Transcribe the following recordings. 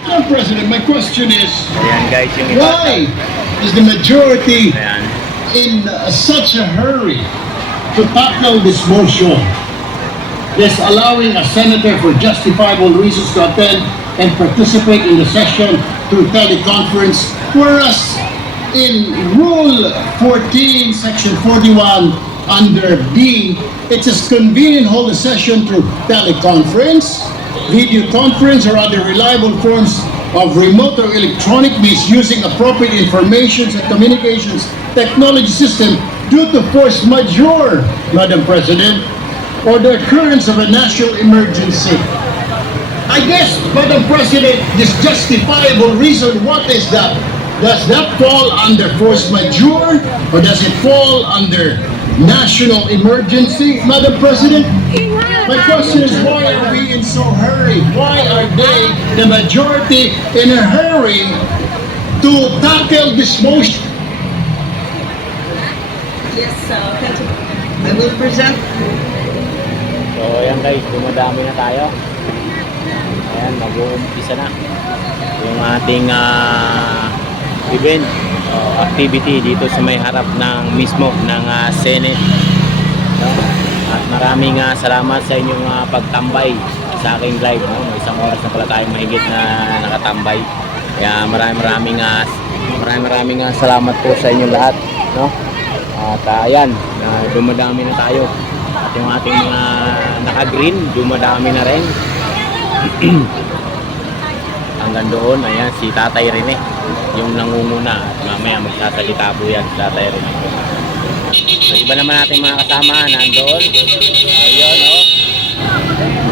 Mr. President, my question is, Ayan guys, yung iba. why is the majority Ayan. in such a hurry to tackle this motion? This allowing a senator for justifiable reasons to attend and participate in the session through teleconference, whereas in Rule 14, Section 41, under B, it says convene and hold a session through teleconference, video conference, or other reliable forms of remote or electronic means using appropriate information and communications technology system due to force majeure, Madam President, or the occurrence of a national emergency. I guess, Madam President, this justifiable reason, what is that? Does that fall under force majeure or does it fall under national emergency, Madam President? My question is, why are we in so hurry? Why are they, the majority, in a hurry to tackle this motion? Yes, thank you. I will present. So ayan guys, dumadami na tayo. Ayan, mag-uumpisa na yung ating event activity dito sa may harap ng mismo ng Senate, no? At maraming salamat sa inyong pagtambay sa aking live, no? May isang oras na pala tayong mahigit na nakatambay, kaya maraming salamat po sa inyo lahat, no? At ayan, dumadami na tayo at yung ating mga naka-green dumadami na rin. Hanggang doon, ayan, si Tatay Rene yung nangunguna at mamaya magsasalita po yan si Tatay Rene. So, iba naman natin mga kasama nandoon. Ayun, oh.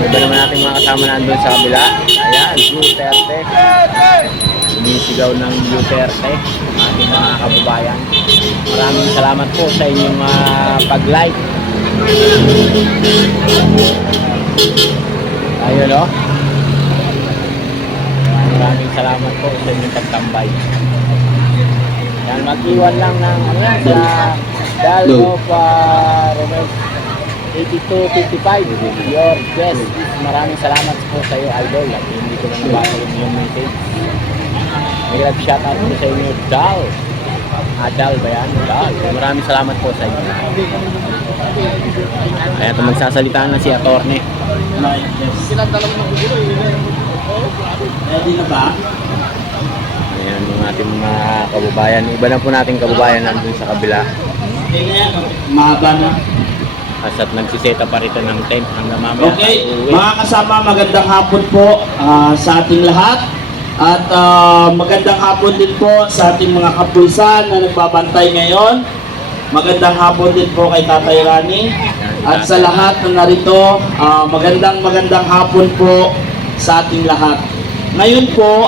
Iba naman natin mga kasama nandoon sa kabila. Ayan, Duterte. Sumisigaw ng Duterte ang ating mga kababayan. Maraming salamat po sa inyong pag-like. Ayun, oh. Maraming salamat po sa inyong pagtambay. Yan, mag-iwan lang ng sa dial of Romel 8255 your guest. Maraming salamat po sa iyo, idol, at hindi ko na nabasa yung message. May shout-out po sa inyo, Dal. Dal ba yan? Dal. Maraming salamat po sa inyo. Ayan, magsasalita na si Attorney. Ready na ba? Ayan yung ating mga kababayan. Iba na po nating kababayan nandun sa kabila. Okay na yan. Mahaba na. At nagsiseta pa rito ng tent hanggang mamaya. Okay, mga kasama, magandang hapon po sa ating lahat. At magandang hapon din po sa ating mga kapulisan na nagbabantay ngayon. Magandang hapon din po kay Tatay Rani. At sa lahat na narito, magandang hapon po sa ating lahat. Ngayon po,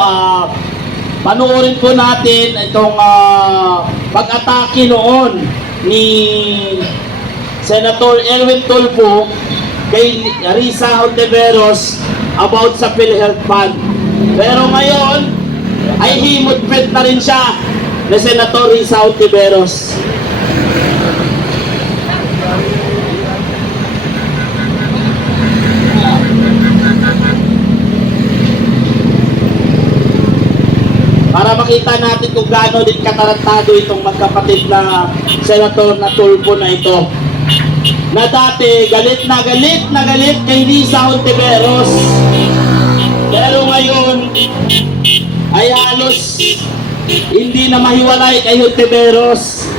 panoorin po natin itong pag-atake noon ni Senator Erwin Tulfo kay Risa Hontiveros about sa PhilHealth Fund. Pero ngayon ay himot-pet na rin siya ni Senator Risa Hontiveros. Para makita natin kung gaano din katarantado itong magkapatid na Senator na Tulfo na ito. Na dati galit na galit kay Risa Hontiveros. Pero ngayon ay halos hindi na mahiwalay kay Hontiveros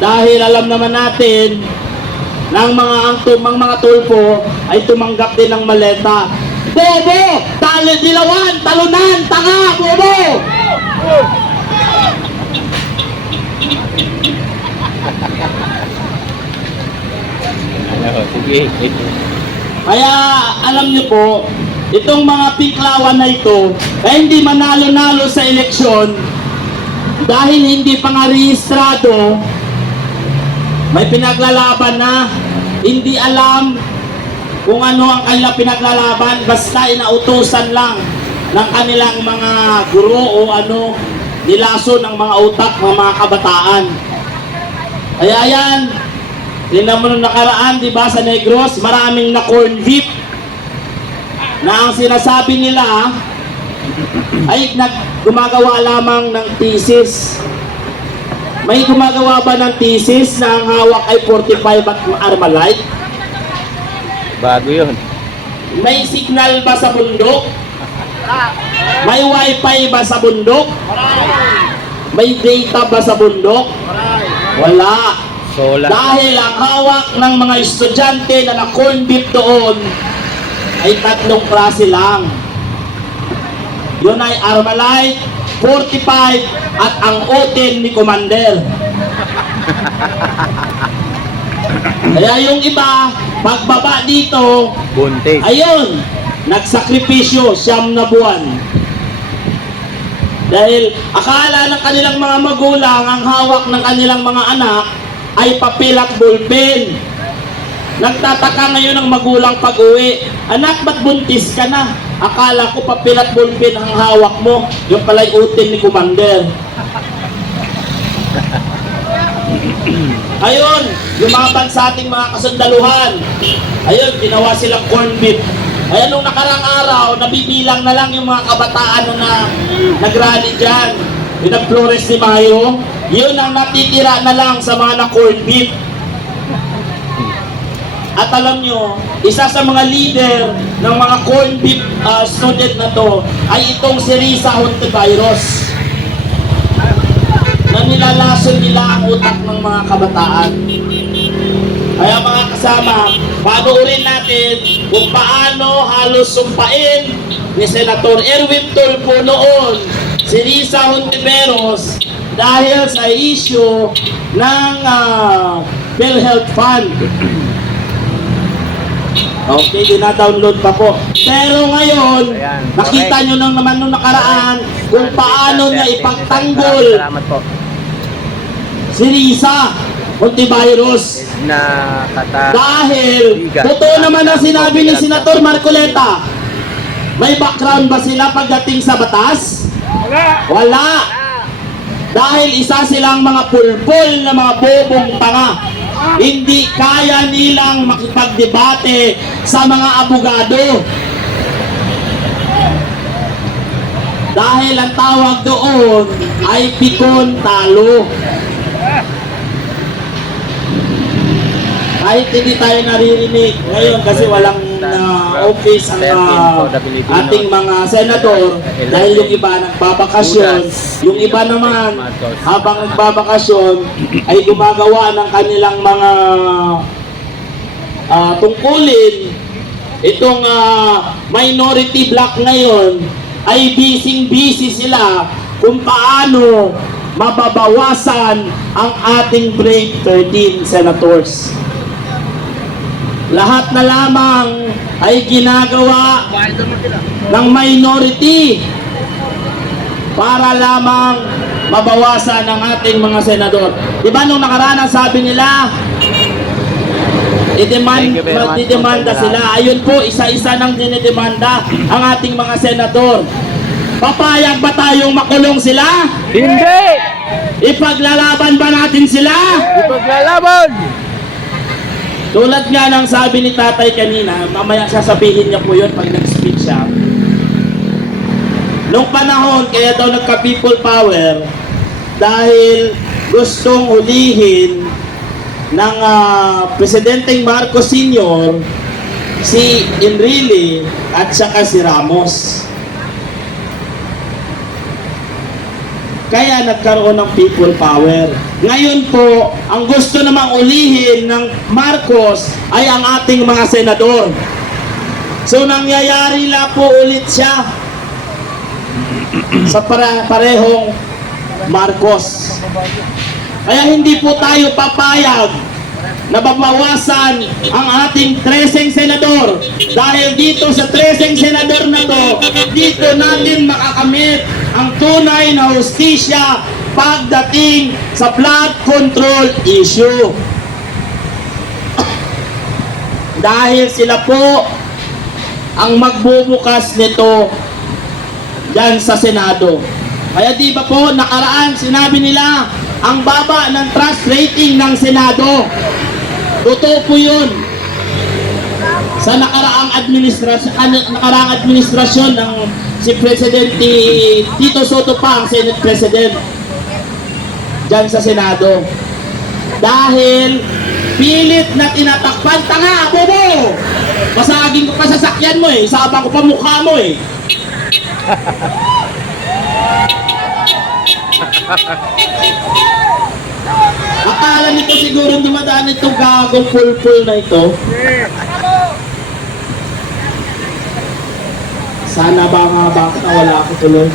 dahil alam naman natin ng mga Tulfo ay tumanggap din ng maleta. Bobo! Dilawan! Talunan! Tanga! Bobo! Sige. Kaya alam niyo po, itong mga piklawan na ito ay hindi manalo-nalo sa eleksyon dahil hindi pa nga rehistrado. May pinaglalaban na hindi alam kung ano ang kanilang pinaglalaban, basta inautusan lang ng kanilang mga guro o ano, nilaso ng mga utak ng mga kabataan. Kaya yan, tingnan mo nung nakaraan, di ba, sa Negros, maraming na corn beef na ang sinasabi nila ay gumagawa lamang ng thesis. May gumagawa ba ng thesis na ang hawak ay 45 at Armalite? Bago yun. May signal ba sa bundok? May wifi ba sa bundok? May data ba sa bundok? Wala. Solar. Dahil ang hawak ng mga estudyante na na-corn beef doon ay 3 klase lang. Yun ay Armalite, 45 at ang O10 ni Commander. Kaya yung iba, pagbaba dito, Buntis. ayun, nagsakripisyo 9 na buwan. Dahil akala ng kanilang mga magulang, ang hawak ng kanilang mga anak ay papel at ballpen. Nagtataka ngayon ang magulang pag-uwi, anak, ba't buntis ka na? Akala ko papel at ballpen ang hawak mo. Yung pala'y utin ni Commander. Ayun, lumaban sa ating mga kasundaluhan. Ayun, ginawa silang corn beef. Ayun, nung nakarang araw, nabibilang na lang yung mga kabataan na nag-rally dyan. Yung nag-Flores de Mayo, yun ang natitira na lang sa mga na-corn beef. At alam nyo, isa sa mga leader ng mga corn beef student na to ay itong si Risa Hontivirus, na nilalason nila ang utak ng mga kabataan. Kaya mga kasama, panoorin natin kung paano halos sumpain ni Senator Erwin Tulfo noon si Risa Hontiveros dahil sa issue ng PhilHealth Fund. Okay, dina-download pa po. Pero ngayon, Ayan, nakita nyo nang naman nung nakaraan kung paano niya ipagtanggol Salamat po. si Risa Hontivirus. Na kata. Dahil, totoo naman ang sinabi ni Senator Marcoleta. May background ba sila pagdating sa batas? Wala. Dahil isa silang mga pulpol na mga bobong tanga. Hindi kaya nilang makipagdebate sa mga abogado. Dahil ang tawag doon ay pikon talo. Kahit hindi tayo naririnig ngayon kasi walang office ang ating mga senador dahil yung iba nagbabakasyon, yung iba naman habang nagbabakasyon ay gumagawa ng kanilang mga tungkulin. Itong minority block ngayon ay busy sila kung paano mababawasan ang ating Brave 13 senators. Lahat na lamang ay ginagawa ng minority para lamang mabawasan ang ating mga senador. Diba nung nakaraan ang sabi nila, didemanda sila. Ayun po, isa-isa nang dinidemanda ang ating mga senador. Papayag ba tayong makulong sila? Hindi! Ipaglalaban ba natin sila? Ipaglalaban! Tulad nga ng sabi ni tatay kanina, mamaya sasabihin niya po yun pag nag-speech siya. Nung panahon, kaya daw nagka-people power dahil gustong hulihin ng Presidenteng Marcos Sr. si Enrile at saka si Ramos. Kaya nagkaroon ng people power. Ngayon po, ang gusto namang ulihin ng Marcos ay ang ating mga senador. So nangyayari la po ulit siya sa parehong Marcos. Kaya hindi po tayo papayag na babawasan ang ating 13 senador. Dahil dito sa 13 senador na to, dito natin makakamit ang tunay na hustisya pagdating sa flood control issue. Dahil sila po ang magbubukas nito dyan sa Senado. Kaya di ba po nakaraan sinabi nila ang baba ng trust rating ng Senado. Totoo po yun. Sa nakaraang administrasyon ng si Presidente Tito Soto pa ang Senate President dyan sa Senado. Dahil pilit na tinatakpan, tanga, bobo! Masaging ko pa sa sakyan mo eh, sabang ko pa mukha mo eh. Akala nito siguro dumadaan itong gagong pulpul na ito. Sana ba nga bakit nawala ako tuloy?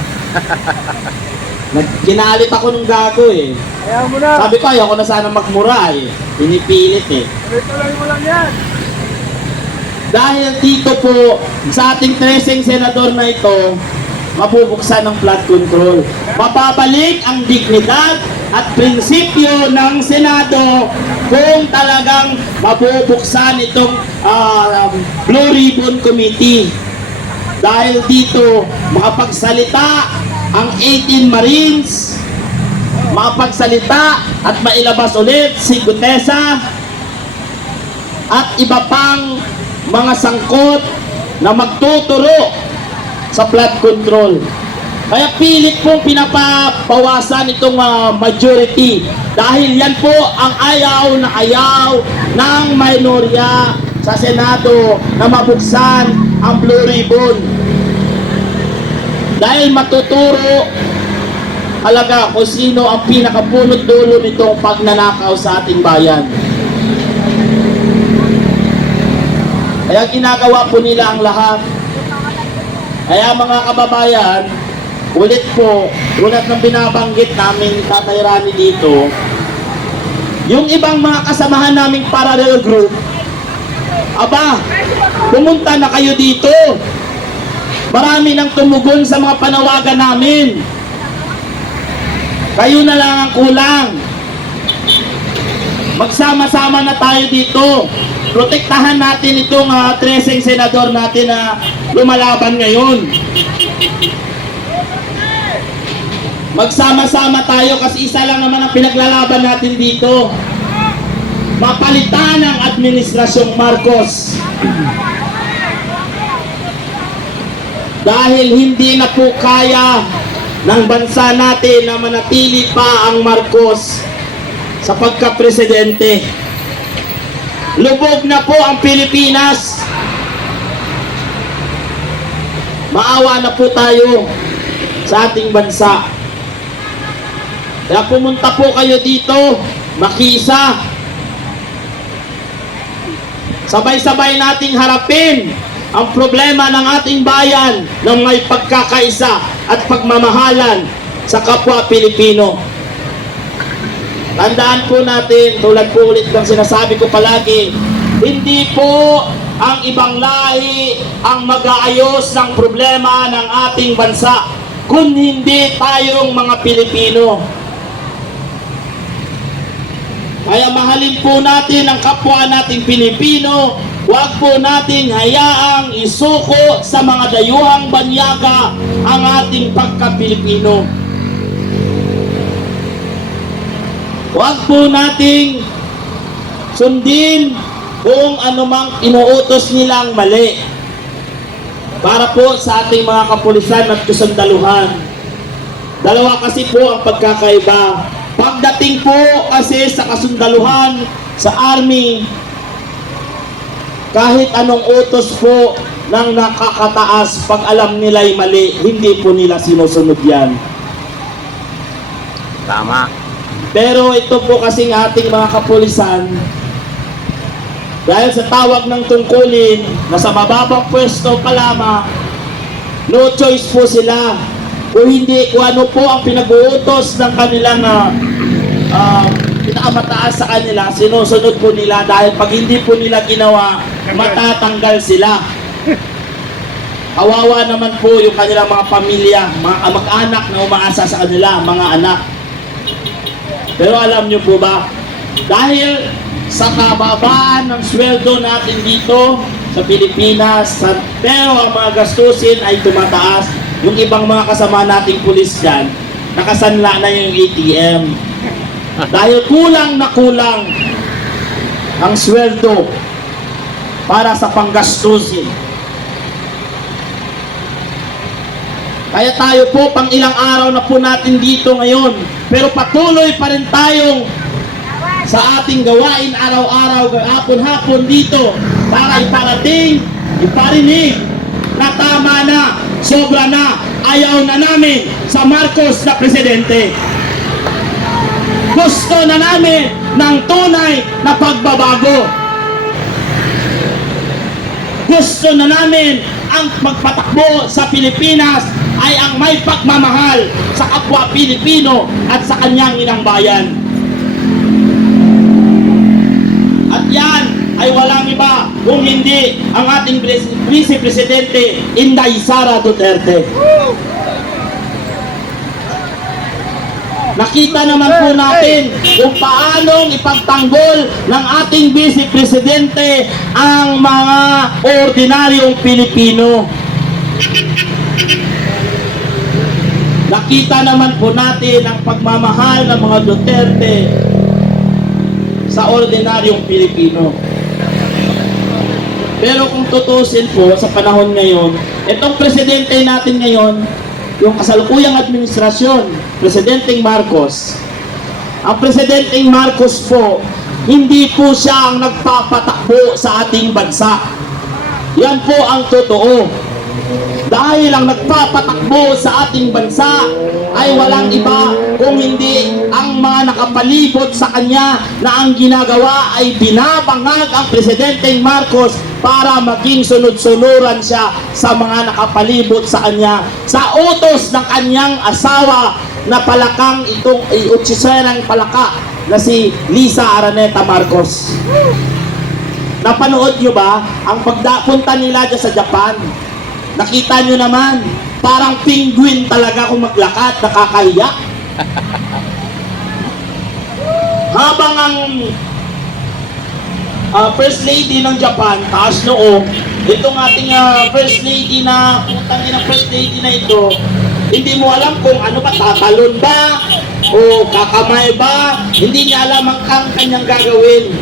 Ginalit ako nung gago eh. Ayaw mo na. Sabi ko ayoko na sana magmura eh. Pinipilit eh. Tuloy mo lang yan. Dahil dito po, sa ating 13 senador na ito, mabubuksan ng flood control. Mapabalik ang dignidad at prinsipyo ng Senado kung talagang mabubuksan itong Blue Ribbon Committee. Dahil dito, makapagsalita ang 18 Marines, makapagsalita at mailabas ulit si Gutesa at iba pang mga sangkot na magtuturo sa flood control. Kaya pilit pong pinapabawasan itong majority dahil yan po ang ayaw na ayaw ng minorya sa Senado na mabuksan ang Blue Ribbon. Dahil matuturo talaga kung sino ang pinakapunot dulo nitong pagnanakaw sa ating bayan. Kaya ginagawa po nila ang lahat. Kaya mga kababayan, ulit po, ulit ng binabanggit namin Tatay Rani dito, yung ibang mga kasamahan naming parallel group, aba, pumunta na kayo dito. Marami nang tumugon sa mga panawagan namin. Kayo na lang ang kulang. Magsama-sama na tayo dito. Protektahan natin itong 13 senador natin na lumalaban ngayon. Magsama-sama tayo kasi isa lang naman ang pinaglalaban natin dito. Mapalitan ang Administrasyong Marcos. Dahil hindi na po kaya ng bansa natin na manatili pa ang Marcos sa pagka-presidente. Lubog na po ang Pilipinas. Maawa na po tayo sa ating bansa. Kaya pumunta po kayo dito, makisa. Sabay-sabay nating harapin ang problema ng ating bayan ng may pagkakaisa at pagmamahalan sa kapwa Pilipino. Tandaan po natin, tulad po ulit ng sinasabi ko palagi, hindi po ang ibang lahi ang mag-aayos ng problema ng ating bansa, kung hindi tayong mga Pilipino. Kaya mahalin po natin ang kapwa nating Pilipino. Huwag po nating hayaang isuko sa mga dayuhang banyaga ang ating pagka-Pilipino. Huwag po nating sundin kung anumang inuutos nilang mali para po sa ating mga kapulisan at kasundaluhan. Dalawa kasi po ang pagkakaiba. Pagdating po kasi sa kasundaluhan, sa army, kahit anong utos po ng nakakataas, pag alam nila'y mali, hindi po nila sinusunod yan. Tama. Pero ito po kasing ating mga kapulisan, dahil sa tawag ng tungkulin na sa mababang pwesto pa lamang, no choice po sila. Kung ano po ang pinag-uutos ng kanilang pinakamataas sa kanila, sinusunod po nila dahil pag hindi po nila ginawa, matatanggal sila. Kawawa naman po yung kanilang mga pamilya, mga kamag-anak na umaasa sa kanila, mga anak. Pero alam nyo po ba, dahil sa kababaan ng sweldo natin dito sa Pilipinas, pero ang mga gastusin ay tumataas, yung ibang mga kasama nating pulis dyan, nakasanla na yung ATM. Dahil kulang na kulang ang sweldo para sa panggastusin. Kaya tayo po, pang ilang araw na po natin dito ngayon. Pero patuloy pa rin tayong sa ating gawain araw-araw, hapon-hapon dito para iparinig na tama na, sobra na, ayaw na namin sa Marcos na presidente. Gusto na namin ng tunay na pagbabago. Gusto na namin ang magpatakbo sa Pilipinas ay ang may pagmamahal sa kapwa Pilipino at sa kanyang inang bayan. At yan ay walang iba kung hindi ang ating Vice Presidente Inday Sara Duterte. Nakita naman po natin kung paanong ipagtanggol ng ating Vice Presidente ang mga ordinaryong Pilipino. Nakita naman po natin ang pagmamahal ng mga Duterte sa ordinaryong Pilipino. Pero kung tutusin po sa panahon ngayon, itong presidente natin ngayon, yung kasalukuyang administrasyon, Presidenteng Marcos. Ang Presidenteng Marcos po, hindi po siya ang nagpapatakbo sa ating bansa. Yan po ang totoo. Dahil ang nagpapatakbo sa ating bansa ay walang iba kung hindi ang mga nakapalibot sa kanya na ang ginagawa ay binabangag ang Presidenteng Marcos para maging sunod-sunuran siya sa mga nakapalibot sa kanya sa utos ng kanyang asawa na palakang itong utsiserang palaka na si Lisa Araneta Marcos. Napanood nyo ba ang pagpunta nila dyan sa Japan? Nakita nyo naman, parang penguin talaga kung maglakad, nakakahiya. Habang ang First Lady ng Japan, taas noo, itong ating First Lady na, utangin ng First Lady na ito, hindi mo alam kung ano ba, tatalon ba, o kakamay ba, hindi niya alam ang kanyang gagawin.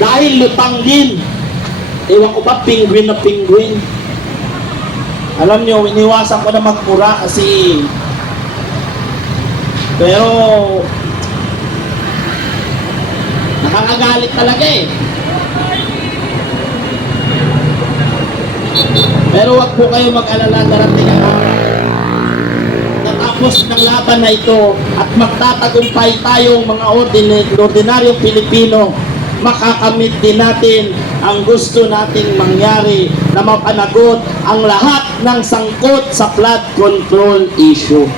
Dahil lutang din. Ewan ko ba, penguin na penguin. Alam nyo, iniwasan ko na magmura kasi pero nakakagalit talaga eh. Pero wag po kayo mag-alala, darating ang araw. Natapos ng laban na ito at magtatagumpay tayong mga ordinaryong Pilipino, makakamit din natin ang gusto nating mangyari na mapanagot ang lahat ng sangkot sa flood control issue.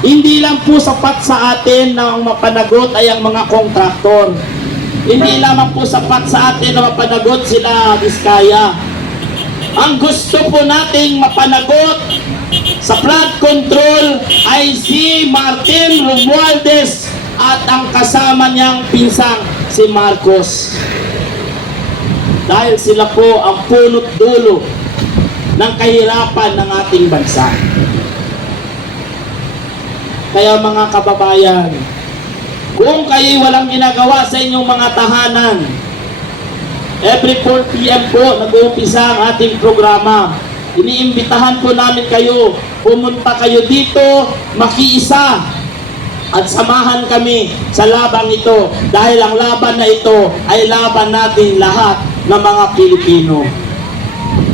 Hindi lang po sapat sa atin na ang mapanagot ay ang mga kontraktor. Hindi lamang po sapat sa atin na mapanagot sila Vizcaya. Ang gusto po nating mapanagot sa flood control ay si Martin Romualdez at ang kasama niyang pinsang si Marcos. Dahil sila po ang punot dulo ng kahirapan ng ating bansa. Kaya mga kababayan, kung kayo'y walang ginagawa sa inyong mga tahanan, every 4 p.m. po nag-uumpisa ang ating programa. Iniimbitahan po namin kayo, pumunta kayo dito, makiisa, at samahan kami sa labang ito dahil ang laban na ito ay laban natin lahat ng mga Pilipino.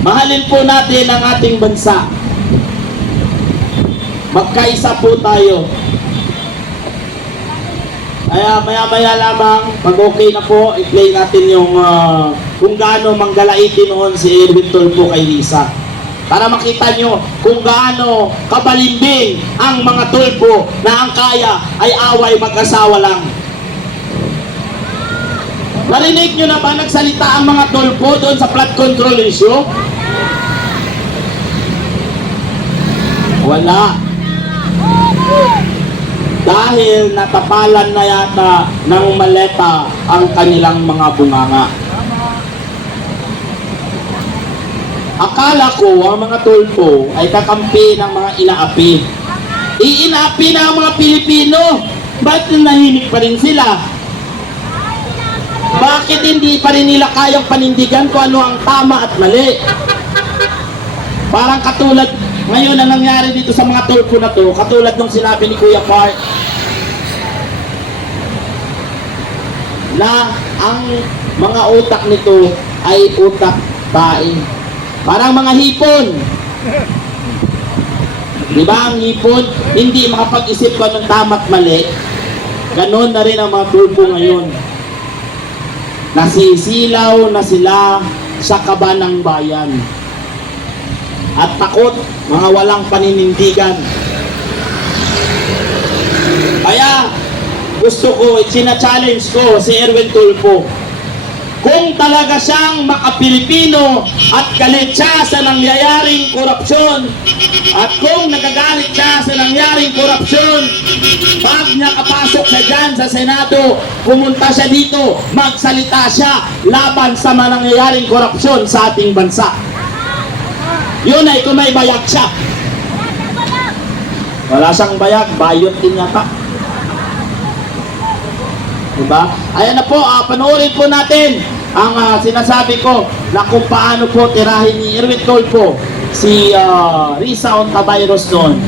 Mahalin po natin ang ating bansa. Magkaisa po tayo. Kaya maya-maya lamang, pag okay na po, i-play natin yung kung gaano manggalaitin noon si Erwin Tulfo kay Lisa. Para makita nyo kung gaano kabalimbing ang mga Tulfo na ang kaya ay away mag-asawa lang. Narinig nyo na ba nagsalita ang mga Tulfo doon sa flood control issue? Wala. Dahil natapalan na yata ng maleta ang kanilang mga bunganga. Akala ko ang mga Tulfo ay kakampi ng mga inaapi. Iinaapi na ang mga Pilipino. Bakit nahimik pa rin sila? Bakit hindi pa rin nila kayang panindigan kung ano ang tama at mali? Parang katulad, ngayon ang nangyari dito sa mga tulpo na to, katulad nung sinabi ni Kuya Park, na ang mga utak nito ay utak tae. Parang mga hipon. Di ba ang hipon, hindi makapag-isip ko ng tama't mali. Ganon na rin ang mga tulpo ngayon. Nasisilaw na sila sa kaba ng bayan. At takot, mga walang paninindigan. Kaya, gusto ko, challenge ko si Erwin Tulfo. Kung talaga siyang makapilipino at galit siya sa nangyayaring korupsyon, at kung nagagalit siya sa nangyaring korupsyon, pag niya kapasok siya dyan sa Senado, pumunta siya dito, magsalita siya laban sa mga nangyayaring korupsyon sa ating bansa. Yun ay kung may bayag siya. Wala siyang bayag, bayot din yata. Diba? Ayan na po, panoorin po natin ang sinasabi ko na kung paano po tirahin ni Erwin Tulfo si Risa Ontiveros noon.